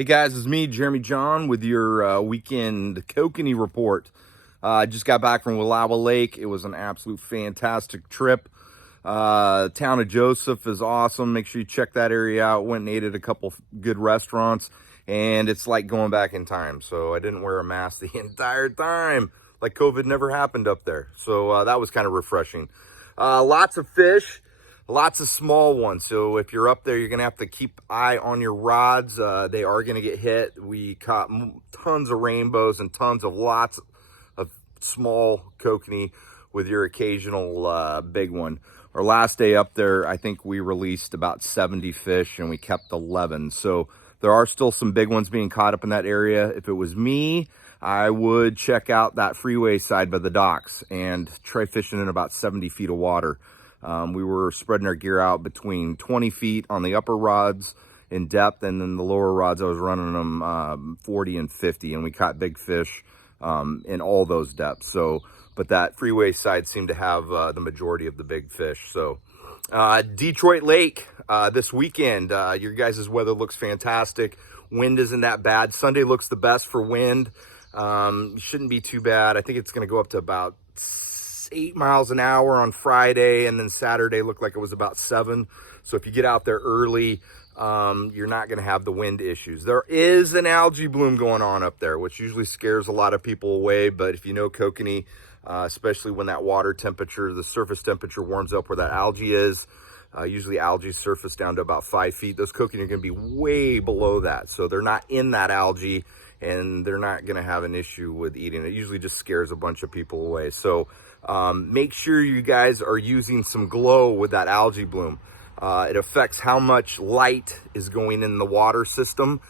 Hey guys, it's me, Jeremy John, with your weekend Kokanee report. I just got back from Wikiup Lake. It was an absolute fantastic trip. Town of Joseph is awesome. Make sure you check that area out. Went and ate at a couple good restaurants, and it's like going back in time. So I didn't wear a mask the entire time, like COVID never happened up there. So that was kind of refreshing. Lots of fish. Lots of small ones. So if you're up there, you're going to have to keep eye on your rods. They are going to get hit. We caught tons of rainbows and lots of small kokanee with your occasional big one. Our last day up there, I think we released about 70 fish and we kept 11. So there are still some big ones being caught up in that area. If it was me, I would check out that freeway side by the docks and try fishing in about 70 feet of water. We were spreading our gear out between 20 feet on the upper rods in depth, and then the lower rods I was running them 40 and 50, and we caught big fish in all those depths. So, but that freeway side seemed to have the majority of the big fish. So Detroit Lake this weekend, your guys' weather looks fantastic. Wind isn't that bad. Sunday looks the best for wind. Shouldn't be too bad. I think it's going to go up to about 8 miles an hour on Friday, and then Saturday looked like it was about 7. So if you get out there early, you're not going to have the wind issues. There is an algae bloom going on up there, which usually scares a lot of people away. But if you know kokanee, especially when that water temperature, the surface temperature warms up where that algae is, usually algae surface down to about 5 feet. Those kokanee are going to be way below that. So they're not in that algae, and they're not going to have an issue with eating. It usually just scares a bunch of people away. So make sure you guys are using some glow with that algae bloom. It affects how much light is going in the water system.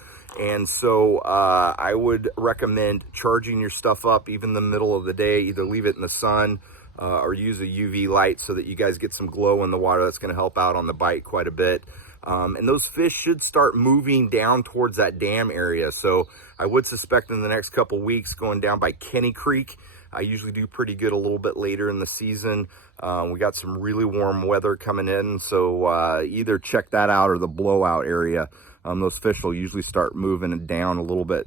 And so I would recommend charging your stuff up even in the middle of the day. Either leave it in the sun or use a UV light so that you guys get some glow in the water. That's going to help out on the bite quite a bit. And those fish should start moving down towards that dam area. So I would suspect in the next couple weeks going down by Kenny Creek. I usually do pretty good a little bit later in the season. We got some really warm weather coming in, so either check that out or the blowout area. Those fish will usually start moving down a little bit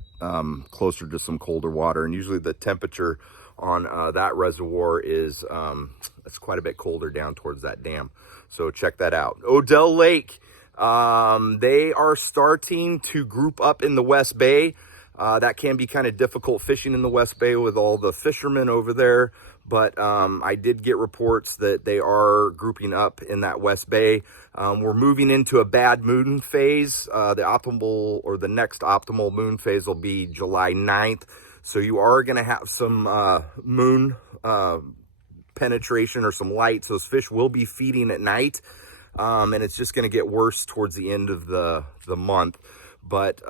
closer to some colder water, and usually the temperature on that reservoir is it's quite a bit colder down towards that dam. So check that out. Oden Lake, they are starting to group up in the West Bay. That can be kind of difficult fishing in the West Bay with all the fishermen over there. But I did get reports that they are grouping up in that West Bay. We're moving into a bad moon phase. The optimal or the next optimal moon phase will be July 9th. So you are going to have some moon penetration or some light. So those fish will be feeding at night. And it's just going to get worse towards the end of the month. But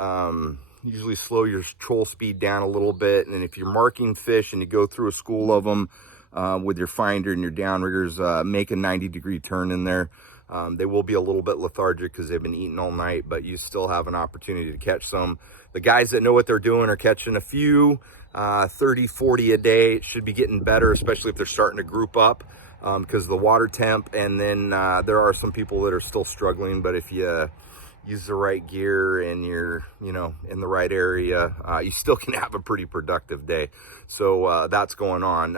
usually slow your troll speed down a little bit. And if you're marking fish and you go through a school of them with your finder and your downriggers, make a 90-degree turn in there. They will be a little bit lethargic because they've been eating all night, but you still have an opportunity to catch some. The guys that know what they're doing are catching a few, 30, 40 a day. It should be getting better, especially if they're starting to group up because of the water temp. And then there are some people that are still struggling, but if you use the right gear and you're, in the right area, you still can have a pretty productive day. So that's going on.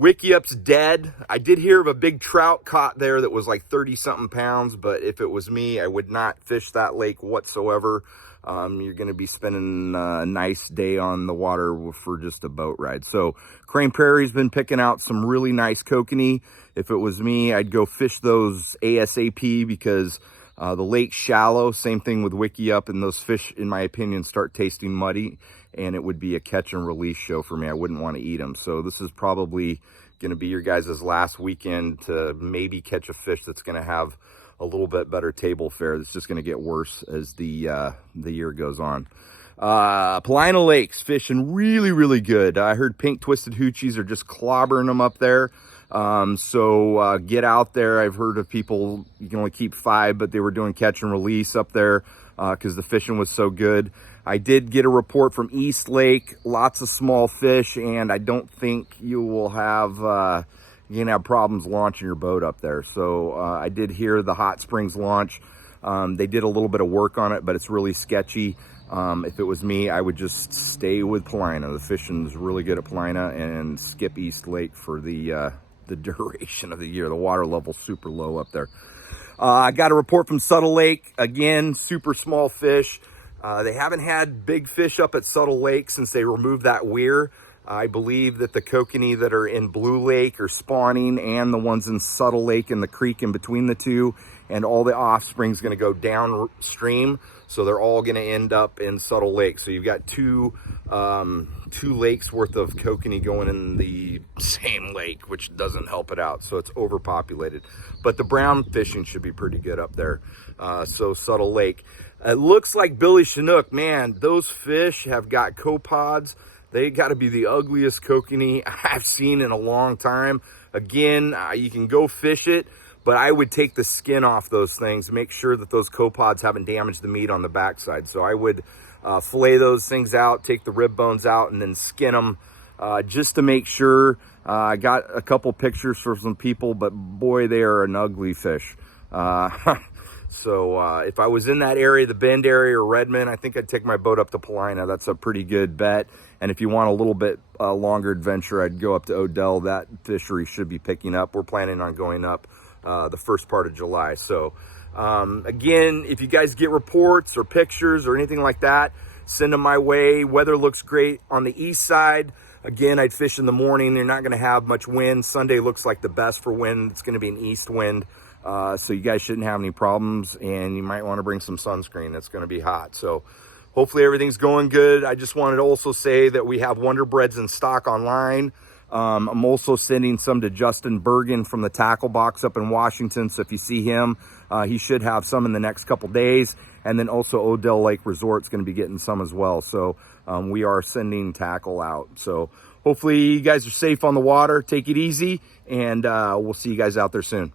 Wikiup's dead. I did hear of a big trout caught there that was like 30-something pounds, but if it was me, I would not fish that lake whatsoever. You're going to be spending a nice day on the water for just a boat ride. So Crane Prairie's been picking out some really nice kokanee. If it was me, I'd go fish those ASAP because the lake's shallow. Same thing with Wikiup, and those fish, in my opinion, start tasting muddy, and it would be a catch and release show for me. I wouldn't want to eat them. So this is probably going to be your guys' last weekend to maybe catch a fish that's going to have a little bit better table fare. It's just going to get worse as the year goes on. Poliana Lake's fishing really, really good. I heard pink twisted hoochies are just clobbering them up there. So get out there. I've heard of people, you can only keep 5, but they were doing catch and release up there because the fishing was so good. I did get a report from East Lake, lots of small fish, and I don't think you will have you're gonna have problems launching your boat up there. So I did hear the Hot Springs launch. They did a little bit of work on it, but it's really sketchy. If it was me, I would just stay with Poliana. The fishing's really good at Poliana, and skip East Lake for the duration of the year. The water level's super low up there. I got a report from Subtle Lake. Again, super small fish. They haven't had big fish up at Subtle Lake since they removed that weir. I believe that the kokanee that are in Blue Lake are spawning, and the ones in Subtle Lake in the creek in between the two, and all the offspring's going to go downstream, so they're all going to end up in Subtle Lake. So you've got two lakes worth of kokanee going in the same lake, which doesn't help it out. So it's overpopulated, but the brown fishing should be pretty good up there. So Subtle Lake, it looks like Billy Chinook, man, those fish have got copods. They got to be the ugliest kokanee I've seen in a long time. Again, you can go fish it, but I would take the skin off those things, make sure that those copods haven't damaged the meat on the backside. So I would fillet those things out, take the rib bones out, and then skin them just to make sure. I got a couple pictures for some people, but boy, they are an ugly fish. So if I was in that area, the Bend area or Redmond, I think I'd take my boat up to Poliana. That's a pretty good bet. And if you want a little bit longer adventure, I'd go up to Odell. That fishery should be picking up. We're planning on going up the first part of July. So again, if you guys get reports or pictures or anything like that, send them my way. Weather looks great on the east side. Again, I'd fish in the morning. You're not going to have much wind. Sunday looks like the best for wind. It's going to be an east wind. So you guys shouldn't have any problems, and you might want to bring some sunscreen. It's going to be hot. So hopefully everything's going good. I just wanted to also say that we have Wonder Breads in stock online. I'm also sending some to Justin Bergen from the Tackle Box up in Washington. So if you see him, he should have some in the next couple days. And then also Oden Lake Resort's going to be getting some as well. So we are sending tackle out. So hopefully you guys are safe on the water. Take it easy, and we'll see you guys out there soon.